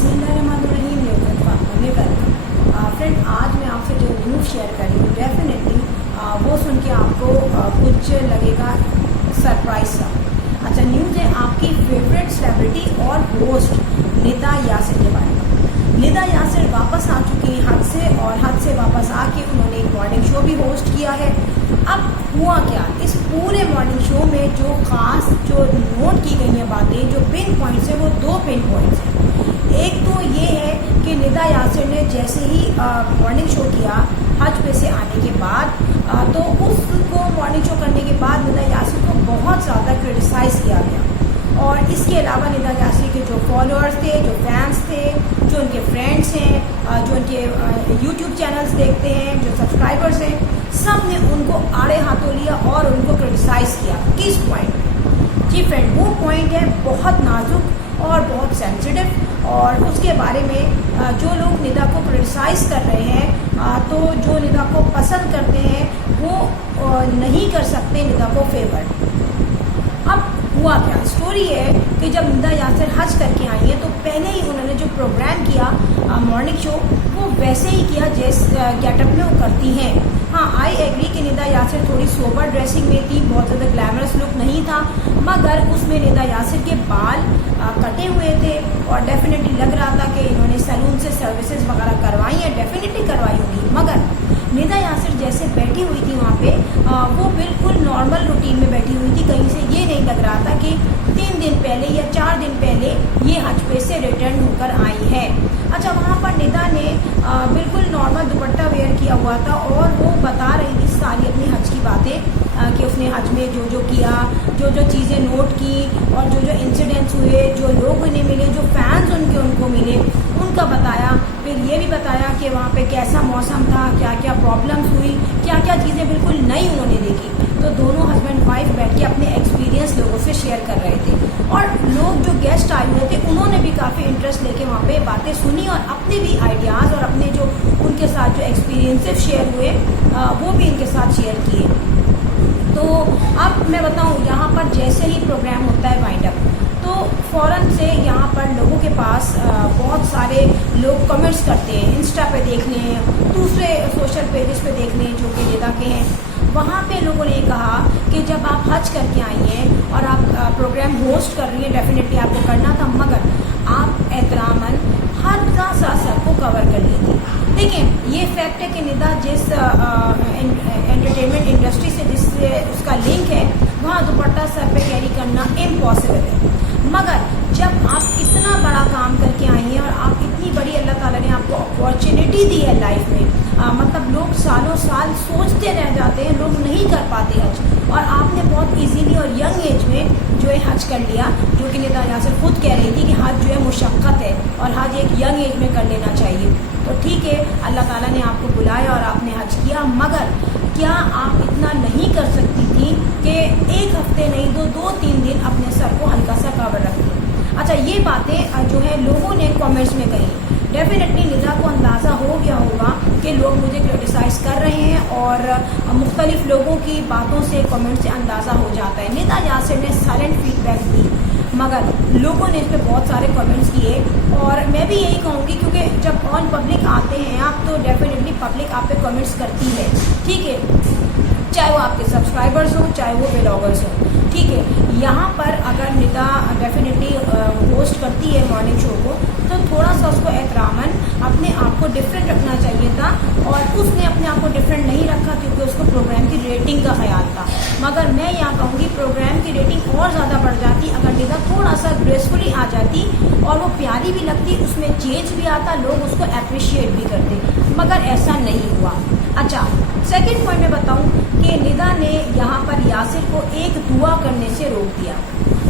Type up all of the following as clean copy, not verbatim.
बिस्मिल्लाहिर्रहमानिर्रहीम। फ्रेंड, आज मैं आपसे जो न्यूज़ शेयर कर रही हूँ, डेफिनेटली वो सुन के आपको कुछ लगेगा सरप्राइज सा। अच्छा, न्यूज़ है आपकी फेवरेट सेलिब्रिटी और होस्ट निदा यासिर के बारे में। निदा यासिर वापस आ चुकी हैं हद से, और हद से वापस आके उन्होंने एक मॉर्निंग शो भी होस्ट किया है। अब हुआ क्या, इस पूरे मॉर्निंग शो में जो खास जो नोट की गई हैं बातें, जो पिन पॉइंट्स हैं, वो दो पिन पॉइंट्स हैं। एक तो ये है कि निदा यासिर ने जैसे ही मॉर्निंग शो किया हज पे से आने के बाद, तो उसको मॉर्निंग शो करने के बाद निदा यासिर को बहुत ज़्यादा क्रिटिसाइज़ किया गया। और इसके अलावा निदा यासिर के जो फॉलोअर्स थे, जो फैंस थे, जो उनके फ्रेंड्स हैं, जो उनके यूट्यूब चैनल्स देखते हैं, जो सब्सक्राइबर्स हैं, सब ने उनको आड़े हाथों लिया और उनको क्रिटिसाइज़ किया। किस पॉइंट पे? जी फ्रेंड, वो पॉइंट है बहुत नाजुक और बहुत सेंसिटिव, और उसके बारे में जो लोग निदा को क्रिटिसाइज़ कर रहे हैं, तो जो निदा को पसंद करते हैं वो नहीं कर सकते निदा को फेवर। अब हुआ क्या, स्टोरी है कि जब निदा यासिर हज करके आई है, तो पहले ही उन्होंने जो प्रोग्राम किया मॉर्निंग शो, वो वैसे ही किया जैसे गेटअप में वो करती हैं। हाँ, आई एग्री कि निदा यासिर थोड़ी सोबर ड्रेसिंग में थी, बहुत ज़्यादा ग्लैमरस लुक नहीं था, मगर उसमें निदा यासिर के बाल कटे हुए थे, और डेफिनेटली लग रहा था कि इन्होंने सैलून से सर्विसेज वगैरह करवाई हैं, डेफिनेटली करवाई होंगी। मगर निदा यासिर जैसे बैठी हुई थी वहाँ पे, वो बिल्कुल नॉर्मल रूटीन में बैठी हुई थी। कहीं से ये नहीं लग रहा था कि 3 दिन पहले या 4 दिन पहले ये हज पे से रिटर्न होकर आई है। अच्छा, वहाँ पर निदा ने बिल्कुल नॉर्मल दुपट्टा वेयर किया हुआ था, और वो बता रही थी सारी अपनी हज की बातें, कि उसने हज में जो जो किया, जो जो चीज़ें नोट की, और जो जो इंसिडेंट्स हुए, जो लोग उन्हें मिले, जो फैंस उनको मिले, उनका बताया। फिर ये भी बताया कि वहाँ पे कैसा मौसम था, क्या क्या प्रॉब्लम्स हुई, क्या क्या चीज़ें बिल्कुल नई उन्होंने देखी। तो दोनों हस्बैंड वाइफ बैठ के अपने एक्सपीरियंस लोगों से शेयर कर रहे थे, और लोग जो गेस्ट आए हुए थे उन्होंने भी काफ़ी इंटरेस्ट लेके वहाँ पे बातें सुनी, और अपने भी आइडियाज़ और अपने जो उनके साथ जो एक्सपीरियंसेस शेयर हुए, वो भी इनके साथ शेयर किए। तो अब मैं बताऊँ, यहाँ पर जैसे ही प्रोग्राम होता है वाइंड अप, तो फ़ौरन से यहाँ पर लोगों के पास बहुत सारे लोग कमेंट्स करते हैं, इंस्टा पे देख लें, दूसरे सोशल पेजेस पे देख लें जो कि निदा के हैं। वहाँ पे लोगों ने कहा कि जब आप हज करके आई हैं और आप प्रोग्राम होस्ट कर रही हैं, डेफिनेटली आपको करना था, मगर आप एहतरामन हर सर को कवर कर ली थी। देखिए, ये फैक्ट है कि निदा जिस एंटरटेनमेंट इंडस्ट्री से जिससे उसका लिंक है, वहाँ दुपट्टा सर पे कैरी करना इम्पॉसिबल है। मगर जब आप इतना बड़ा काम करके आई हैं, और आप इतनी बड़ी, अल्लाह ताला ने आपको अपॉर्चुनिटी दी है लाइफ में, मतलब लोग सालों साल सोचते रह जाते हैं, लोग नहीं कर पाते हज, और आपने बहुत इजीली और यंग एज में जो है हज कर लिया, जो कि निदा यासिर खुद कह रही थी कि हज जो है मुशक्क़त है, और हज एक यंग एज में कर लेना चाहिए। तो ठीक है, अल्लाह ताला ने आपको बुलाया और आपने हज किया, मगर क्या आप इतना नहीं कर सकती थी कि एक हफ्ते नहीं तो 2-3 दिन अपने सर को हल्का सा कवर रखें? अच्छा, ये बातें जो है लोगों ने कमेंट्स में कही। डेफिनेटली निदा को अंदाज़ा हो गया होगा कि लोग मुझे क्रिटिसाइज़ कर रहे हैं, और मुख्तलिफ लोगों की बातों से, कमेंट से अंदाज़ा हो जाता है। निदा यासिर ने साइलेंट फीडबैक दी, मगर लोगों ने इस पर बहुत सारे कमेंट्स किए, और मैं भी यही कहूँगी, क्योंकि जब ऑन पब्लिक आते हैं आप, तो डेफिनेटली पब्लिक आप पे कमेंट्स करती है, ठीक है, चाहे वो आपके सब्सक्राइबर्स हों, चाहे वो व्लॉगर्स हों, ठीक है। यहाँ पर अगर निदा डेफिनेटली होस्ट करती है मॉर्निंग शो को, तो थोड़ा सा उसको एहतरामन अपने आप को डिफरेंट रखना चाहिए था, और उसने अपने आप को डिफरेंट नहीं रखा, क्योंकि उसको प्रोग्राम की रेटिंग का ख्याल था। मगर मैं यहाँ कहूँगी, प्रोग्राम की रेटिंग और ज़्यादा बढ़ जाती अगर निदा थोड़ा सा ग्रेसफुली आ जाती, और वो प्यारी भी लगती, उसमें चेंज भी आता, लोग उसको अप्रिशिएट भी करते, मगर ऐसा नहीं हुआ। अच्छा, सेकंड पॉइंट में बताऊं कि निदा ने यहाँ पर यासिर को एक दुआ करने से रोक दिया।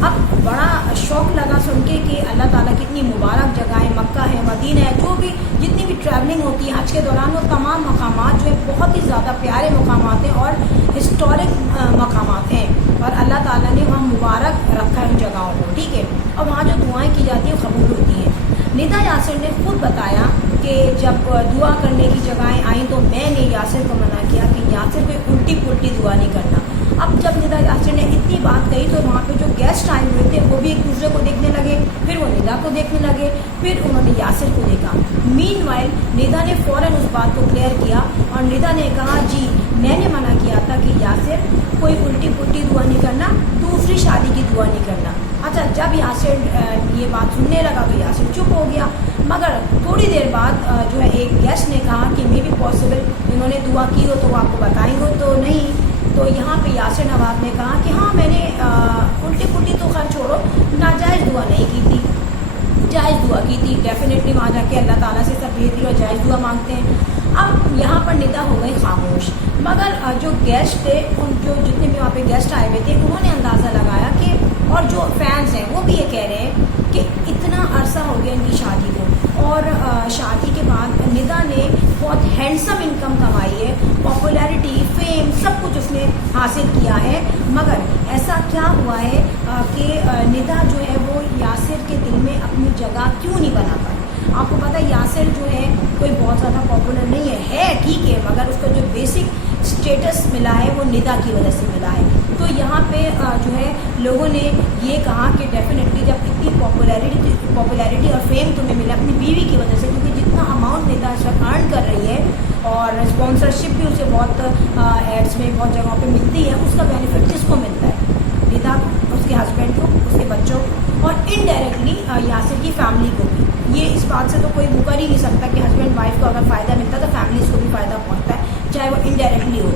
अब बड़ा शौक लगा सुन के कि अल्लाह ताला की इतनी मुबारक जगह है, मक्का है, मदीना है, जो भी जितनी भी ट्रैवलिंग होती है हज के दौरान, वो तमाम मकामात जो है बहुत ही ज़्यादा प्यारे मकामात हैं और हिस्टोरिक मकामात हैं, और अल्लाह ताला ने वहाँ मुबारक रखा है उन जगहों को, ठीक है। और वहाँ जो दुआएँ की जाती हैं कबूल होती हैं। निदा यासिर ने खुद बताया कि जब दुआ करने की जगहें आई, तो मैंने यासिर को मना किया कि यासिर कोई उल्टी पुल्टी दुआ नहीं करना। अब जब निदा यासिर ने इतनी बात कही तो वहाँ पे जो गेस्ट आए हुए थे वो भी एक दूसरे को देखने लगे, फिर वो निदा को देखने लगे, फिर उन्होंने यासिर को देखा। मीनवाइल निदा ने फ़ौरन उस बात को क्लियर किया और निदा ने कहा, जी मैंने मना किया था कि यासिर कोई उल्टी पुल्टी दुआ नहीं करना, दूसरी शादी की दुआ नहीं करना। अच्छा, जब यासिर ये बात सुनने लगा तो यासिर चुप हो गया, मगर थोड़ी देर बाद जो है एक गेस्ट ने कहा कि मे बी पॉसिबल इन्होंने दुआ की हो तो वो आपको बताएंगे तो नहीं। तो यहाँ पे यासिर नवाब ने कहा कि हाँ मैंने उल्टी पुल्टी तो खैर छोड़ो, नाजायज़ दुआ नहीं की थी, जायज़ दुआ की थी। डेफिनेटली वहाँ जाके अल्लाह ताला से सब बेहतरी और जायज़ दुआ मांगते हैं। अब यहाँ पर निदा हो गई खामोश, मगर जो गेस्ट थे उन जो जितने भी वहाँ पे गेस्ट आए हुए थे उन्होंने अंदाज़ा लगाया कि, और जो फैंस हैं वो भी ये कह रहे हैं कि इतना अरसा हो गया इनकी शादी को, और शादी के बाद निदा ने बहुत हैंडसम इनकम कमाई है, पॉपुलैरिटी, फेम सब कुछ उसने हासिल किया है। मगर ऐसा क्या हुआ है कि निदा जो है वो यासिर के दिल में अपनी जगह क्यों नहीं बना पाई। आपको पता है यासिर जो है कोई बहुत ज़्यादा पॉपुलर नहीं है ठीक है, मगर उसका जो बेसिक स्टेटस मिला है वो निदा की वजह से मिला है। तो यहाँ पे जो है लोगों ने ये कहा कि डेफिनेटली जब इतनी पॉपुलैरिटी और फेम तुम्हें मिला अपनी बीवी की वजह से, क्योंकि जितना अमाउंट निदा इस वक्त अर्न कर रही है और स्पॉन्सरशिप भी उसे बहुत एड्स में बहुत जगहों पे मिलती है, उसका बेनिफिट किसको मिलता है? निदा को, उसके हस्बैंड को, उसके बच्चों को, और इनडायरेक्टली यासिर की फैमिली को भी। ये इस बात से तो कोई मुकर ही नहीं सकता कि हस्बैंड वाइफ को अगर फ़ायदा मिलता है तो फैमिलीज़ को भी फ़ायदा पहुँचता है, चाहे वो इनडायरेक्टली हो।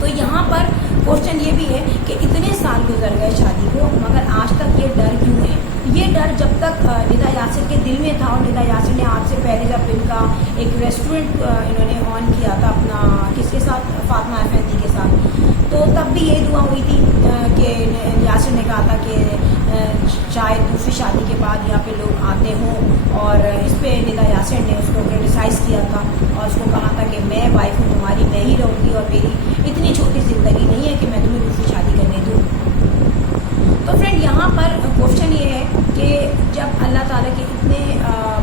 तो यहाँ पर क्वेश्चन ये भी है कि इतने साल गुजर गए शादी को, मगर आज तक ये डर क्यों है? ये डर जब तक निदा यासिर के दिल में था, और निदा यासिर ने आज से पहले जब इनका एक रेस्टोरेंट इन्होंने ऑन किया था अपना किसके साथ, फातिमा अफेंदी के साथ, तो तब भी यही दुआ हुई थी कि यासिर ने कहा था कि शायद दूसरी शादी के बाद यहाँ पे लोग आते हों, और इस पे निदा यासिर ने उसको क्रिटिसाइज़ किया था और उसको कहा था कि मैं वाइफ हूँ तुम्हारी, मैं ही रहूँगी और मेरी इतनी छोटी ज़िंदगी नहीं है कि मैं तुम्हें दूसरी शादी करने दूँ। तो फ्रेंड यहाँ पर क्वेश्चन ये है कि जब अल्लाह ताला के इतने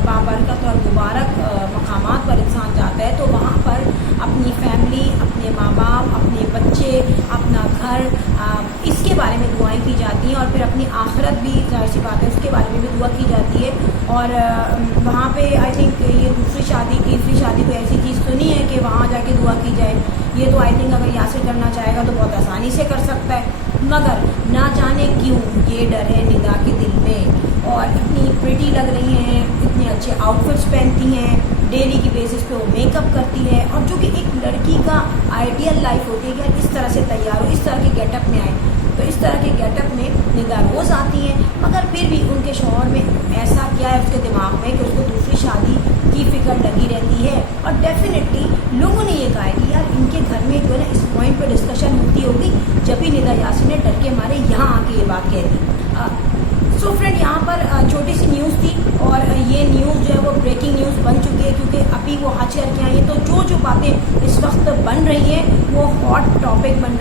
बाबरकत और मुबारक मकामात पर इंसान जाता है तो वहाँ पर अपनी फैमिली, अपने माँ बाप, अपने बच्चे, अपना घर, इसके बारे में दुआएं की जाती हैं, और फिर अपनी आखिरत भी जाहिर सी बात है उसके बारे में भी दुआ की जाती है। और वहाँ पे आई थिंक ये दूसरी शादी, तीसरी शादी कोई ऐसी चीज़ तो नहीं है कि वहाँ जाके दुआ की जाए। ये तो आई थिंक अगर यासिर करना चाहेगा तो बहुत आसानी से कर सकता है, मगर ना जाने क्यों ये डर है निदा के दिल में। और इतनी प्रिटी लग रही हैं, इतने अच्छे आउटफिट्स पहनती हैं, डेली की बेसिस पे वो मेकअप करती है, और जो कि एक लड़की का आइडियल लाइफ होती है कि यार इस तरह से तैयार हो, इस तरह के गेटअप में आए, तो इस तरह के गेटअप में निदा रोज़ आती हैं, मगर फिर भी उनके शौहर में ऐसा क्या है उसके दिमाग में कि उसको दूसरी शादी की फिक्र लगी रहती है। और डेफिनेटली लोगों ने ये कहा है कि यार इनके घर में जो है ना इस पॉइंट पर डिस्कशन होती होगी जब भी निदा यासिर ने डर के मारे यहाँ आके ये बात कह दी। सो फ्रेंड यहाँ पर छोटी सी न्यूज़ थी, और ये न्यूज़ जो है वो ब्रेकिंग न्यूज़ बन चुकी है, क्योंकि अभी वो हज करके आई है, तो जो बातें इस वक्त बन रही हैं वो हॉट टॉपिक बन